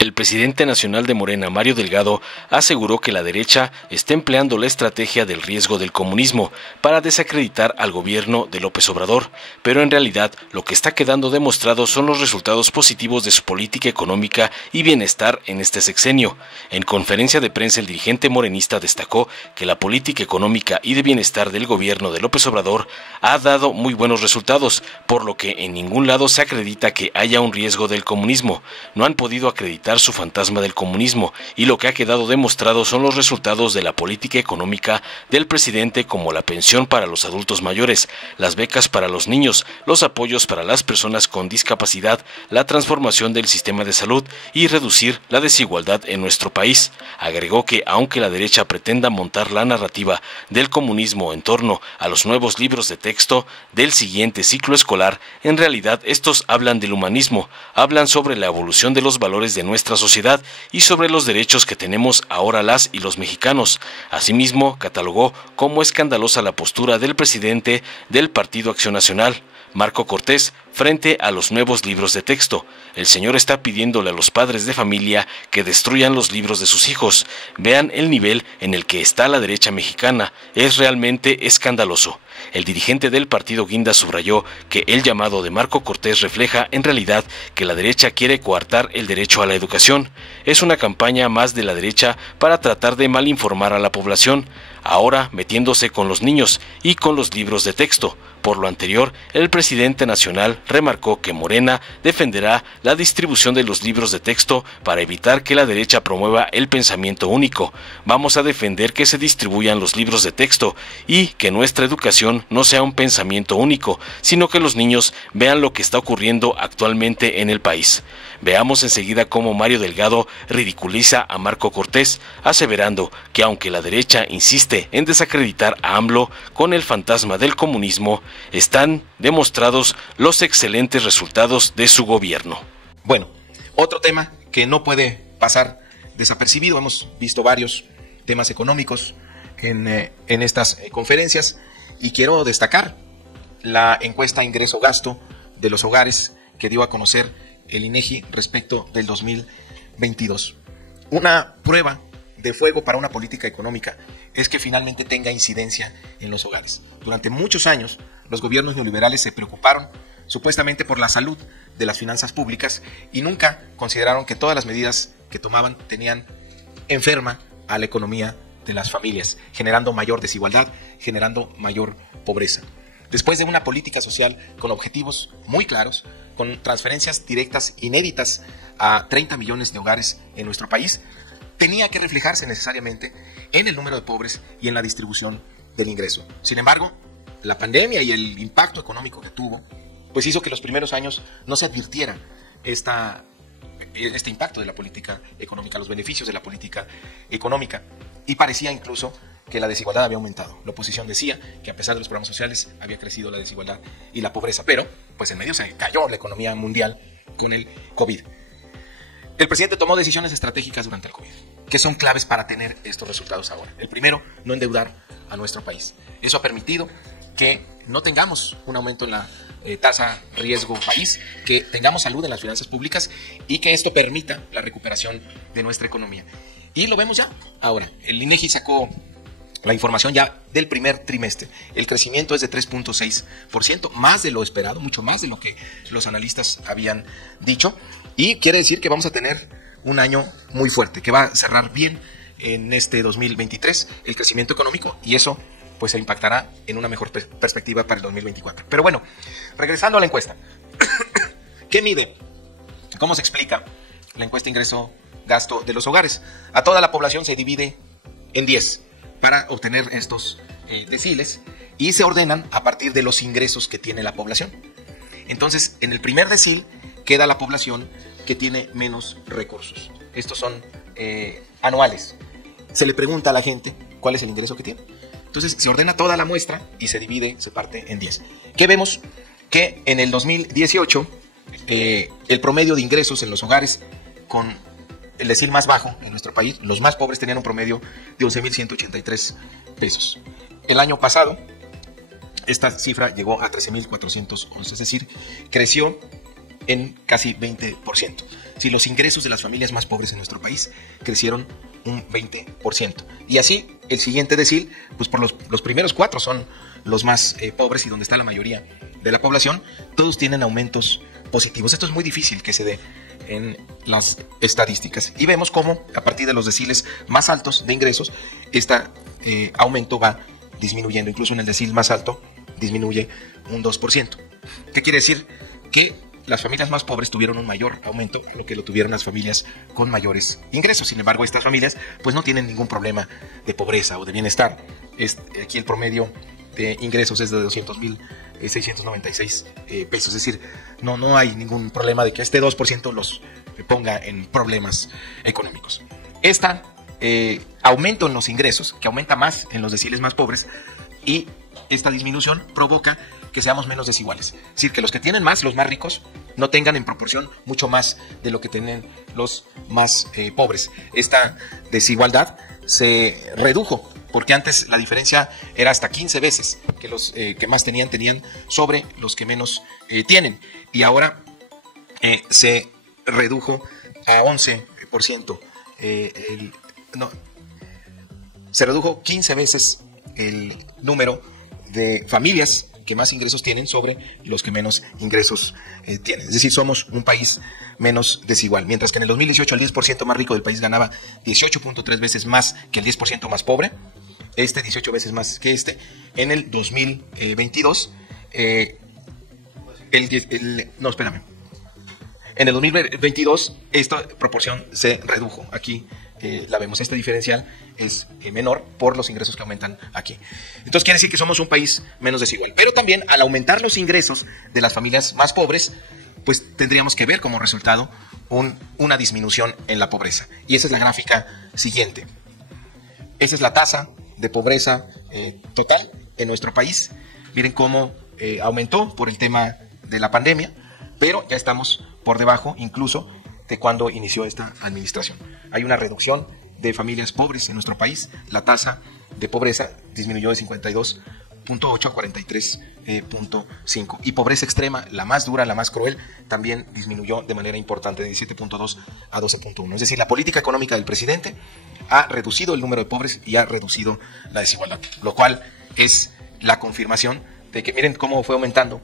El presidente nacional de Morena, Mario Delgado, aseguró que la derecha está empleando la estrategia del riesgo del comunismo para desacreditar al gobierno de López Obrador, pero en realidad lo que está quedando demostrado son los resultados positivos de su política económica y bienestar en este sexenio. En conferencia de prensa, el dirigente morenista destacó que la política económica y de bienestar del gobierno de López Obrador ha dado muy buenos resultados, por lo que en ningún lado se acredita que haya un riesgo del comunismo. No han podido acreditar su fantasma del comunismo, y lo que ha quedado demostrado son los resultados de la política económica del presidente, como la pensión para los adultos mayores, las becas para los niños, los apoyos para las personas con discapacidad, la transformación del sistema de salud y reducir la desigualdad en nuestro país. Agregó que aunque la derecha pretenda montar la narrativa del comunismo en torno a los nuevos libros de texto del siguiente ciclo escolar, en realidad estos hablan del humanismo, hablan sobre la evolución de los valores de nuestra sociedad y sobre los derechos que tenemos ahora las y los mexicanos. Asimismo, catalogó como escandalosa la postura del presidente del Partido Acción Nacional, Marco Cortés, frente a los nuevos libros de texto. El señor está pidiéndole a los padres de familia que destruyan los libros de sus hijos. Vean el nivel en el que está la derecha mexicana. Es realmente escandaloso. El dirigente del partido Guinda subrayó que el llamado de Marco Cortés refleja en realidad que la derecha quiere coartar el derecho a la educación. Es una campaña más de la derecha para tratar de malinformar a la población, ahora metiéndose con los niños y con los libros de texto. Por lo anterior, el presidente nacional remarcó que Morena defenderá la distribución de los libros de texto para evitar que la derecha promueva el pensamiento único. Vamos a defender que se distribuyan los libros de texto y que nuestra educación no sea un pensamiento único, sino que los niños vean lo que está ocurriendo actualmente en el país. Veamos enseguida cómo Mario Delgado ridiculiza a Marco Cortés, aseverando que aunque la derecha insiste en desacreditar a AMLO con el fantasma del comunismo, están demostrados los excelentes resultados de su gobierno. Bueno, otro tema que no puede pasar desapercibido, hemos visto varios temas económicos en estas conferencias, y quiero destacar la encuesta ingreso-gasto de los hogares que dio a conocer el INEGI respecto del 2022. Una prueba de fuego para una política económica es que finalmente tenga incidencia en los hogares. Durante muchos años, los gobiernos neoliberales se preocuparon supuestamente por la salud de las finanzas públicas y nunca consideraron que todas las medidas que tomaban tenían enferma a la economía de las familias, generando mayor desigualdad, generando mayor pobreza. Después de una política social con objetivos muy claros, con transferencias directas inéditas a 30 millones de hogares en nuestro país, tenía que reflejarse necesariamente en el número de pobres y en la distribución del ingreso. Sin embargo, la pandemia y el impacto económico que tuvo, pues hizo que los primeros años no se advirtiera este impacto de la política económica, los beneficios de la política económica, y parecía incluso que la desigualdad había aumentado. La oposición decía que a pesar de los programas sociales había crecido la desigualdad y la pobreza, pero pues en medio se cayó la economía mundial con el COVID. El presidente tomó decisiones estratégicas durante el COVID, que son claves para tener estos resultados ahora. El primero, no endeudar a nuestro país. Eso ha permitido que no tengamos un aumento en la tasa riesgo país, que tengamos salud en las finanzas públicas y que esto permita la recuperación de nuestra economía. Y lo vemos ya ahora. El INEGI sacó la información ya del primer trimestre. El crecimiento es de 3.6%, más de lo esperado, mucho más de lo que los analistas habían dicho. Y quiere decir que vamos a tener un año muy fuerte, que va a cerrar bien en este 2023 el crecimiento económico, y eso pues se impactará en una mejor perspectiva para el 2024. Pero bueno, regresando a la encuesta. ¿Qué mide? ¿Cómo se explica la encuesta ingreso-gasto de los hogares? A toda la población se divide en 10 para obtener estos deciles, y se ordenan a partir de los ingresos que tiene la población. Entonces, en el primer decil queda la población que tiene menos recursos. Estos son anuales. Se le pregunta a la gente cuál es el ingreso que tiene. Entonces se ordena toda la muestra y se divide, se parte en 10. ¿Qué vemos? Que en el 2018 el promedio de ingresos en los hogares con el decil más bajo en nuestro país, los más pobres, tenían un promedio de 11.183 pesos. El año pasado esta cifra llegó a 13.411, es decir, creció en casi 20%. Si los ingresos de las familias más pobres en nuestro país crecieron un 20%. Y así, el siguiente decil, pues por los primeros 4 son los más pobres y donde está la mayoría de la población, todos tienen aumentos positivos. Esto es muy difícil que se dé en las estadísticas. Y vemos cómo a partir de los deciles más altos de ingresos, este aumento va disminuyendo. Incluso en el decil más alto disminuye un 2%. ¿Qué quiere decir? Que las familias más pobres tuvieron un mayor aumento a lo que lo tuvieron las familias con mayores ingresos. Sin embargo, estas familias pues no tienen ningún problema de pobreza o de bienestar. Aquí el promedio de ingresos es de 200,696 pesos. Es decir, no hay ningún problema de que este 2% los ponga en problemas económicos. Aumento en los ingresos, que aumenta más en los deciles más pobres, y esta disminución provoca que seamos menos desiguales. Es decir, que los que tienen más, los más ricos, no tengan en proporción mucho más de lo que tienen los más pobres. Esta desigualdad se redujo, porque antes la diferencia era hasta 15 veces, que los que más tenían sobre los que menos tienen. Y ahora se redujo a 11%. Se redujo 15 veces el número de familias que más ingresos tienen sobre los que menos ingresos tienen. Es decir, somos un país menos desigual. Mientras que en el 2018 el 10% más rico del país ganaba 18.3 veces más que el 10% más pobre, 18 veces más que en el 2022, en el 2022 esta proporción se redujo. Aquí la vemos, este diferencial es menor por los ingresos que aumentan aquí. Entonces quiere decir que somos un país menos desigual. Pero también al aumentar los ingresos de las familias más pobres, pues tendríamos que ver como resultado una disminución en la pobreza. Y esa es la gráfica siguiente. Esa es la tasa de pobreza total en nuestro país. Miren cómo aumentó por el tema de la pandemia, pero ya estamos por debajo incluso de cuando inició esta administración. Hay una reducción de familias pobres en nuestro país. La tasa de pobreza disminuyó de 52.8 a 43.5. Y pobreza extrema, la más dura, la más cruel, también disminuyó de manera importante, de 17.2 a 12.1. Es decir, la política económica del presidente ha reducido el número de pobres y ha reducido la desigualdad, lo cual es la confirmación de que miren cómo fue aumentando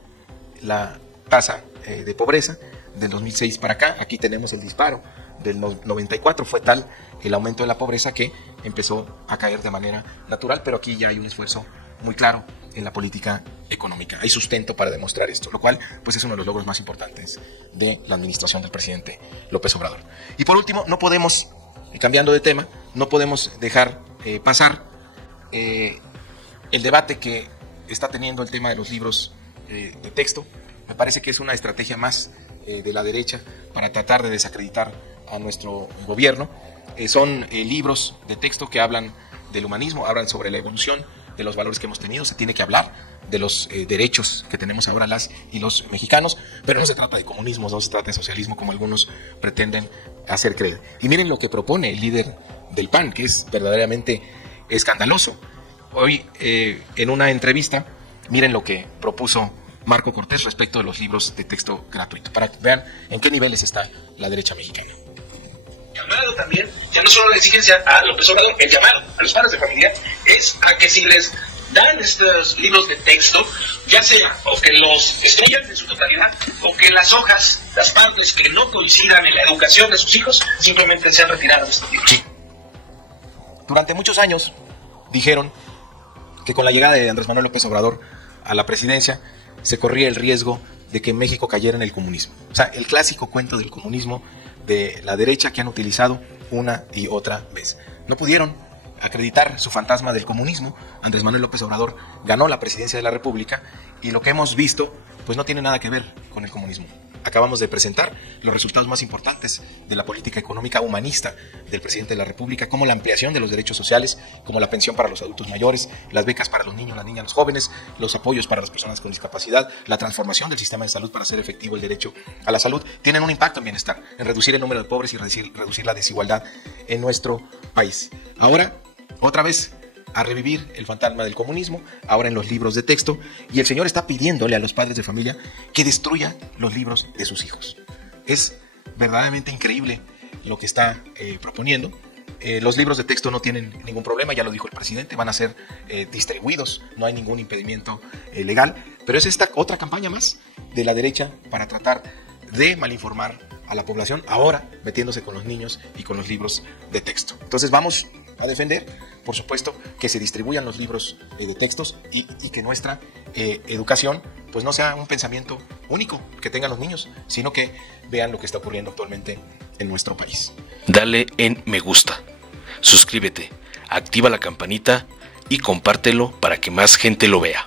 la tasa de pobreza del 2006 para acá. Aquí tenemos el disparo del 94, fue tal el aumento de la pobreza que empezó a caer de manera natural, pero aquí ya hay un esfuerzo muy claro en la política económica. Hay sustento para demostrar esto, lo cual pues es uno de los logros más importantes de la administración del presidente López Obrador. Y por último, no podemos, cambiando de tema, no podemos dejar pasar el debate que está teniendo el tema de los libros de texto. Me parece que es una estrategia más de la derecha para tratar de desacreditar a nuestro gobierno. Son libros de texto que hablan del humanismo, hablan sobre la evolución de los valores que hemos tenido. Se tiene que hablar de los derechos que tenemos ahora las y los mexicanos, pero no se trata de comunismo, no se trata de socialismo como algunos pretenden hacer creer. Y miren lo que propone el líder del PAN, que es verdaderamente escandaloso. Hoy en una entrevista, miren lo que propuso Marco Cortés respecto de los libros de texto gratuito, para que vean en qué niveles está la derecha mexicana. Llamado también, ya no solo la exigencia a López Obrador, el llamado a los padres de familia es a que si les dan estos libros de texto, ya sea o que los destruyan en su totalidad, o que las hojas, las partes que no coincidan en la educación de sus hijos, simplemente sean retiradas de estos libros. Sí. Durante muchos años dijeron que con la llegada de Andrés Manuel López Obrador a la presidencia se corría el riesgo de que México cayera en el comunismo. O sea, el clásico cuento del comunismo de la derecha que han utilizado una y otra vez. No pudieron acreditar su fantasma del comunismo. Andrés Manuel López Obrador ganó la presidencia de la República y lo que hemos visto pues no tiene nada que ver con el comunismo. Acabamos de presentar los resultados más importantes de la política económica humanista del presidente de la República, como la ampliación de los derechos sociales, como la pensión para los adultos mayores, las becas para los niños, las niñas, los jóvenes, los apoyos para las personas con discapacidad, la transformación del sistema de salud para hacer efectivo el derecho a la salud, tienen un impacto en bienestar, en reducir el número de pobres y reducir la desigualdad en nuestro país. Ahora, otra vez, a revivir el fantasma del comunismo, ahora en los libros de texto, y el señor está pidiéndole a los padres de familia que destruyan los libros de sus hijos. Es verdaderamente increíble lo que está proponiendo. Los libros de texto no tienen ningún problema, ya lo dijo el presidente, van a ser distribuidos, no hay ningún impedimento legal, pero es esta otra campaña más de la derecha para tratar de malinformar a la población, ahora metiéndose con los niños y con los libros de texto. Entonces vamos a defender, por supuesto, que se distribuyan los libros de textos y que nuestra educación pues no sea un pensamiento único que tengan los niños, sino que vean lo que está ocurriendo actualmente en nuestro país. Dale en me gusta, suscríbete, activa la campanita y compártelo para que más gente lo vea.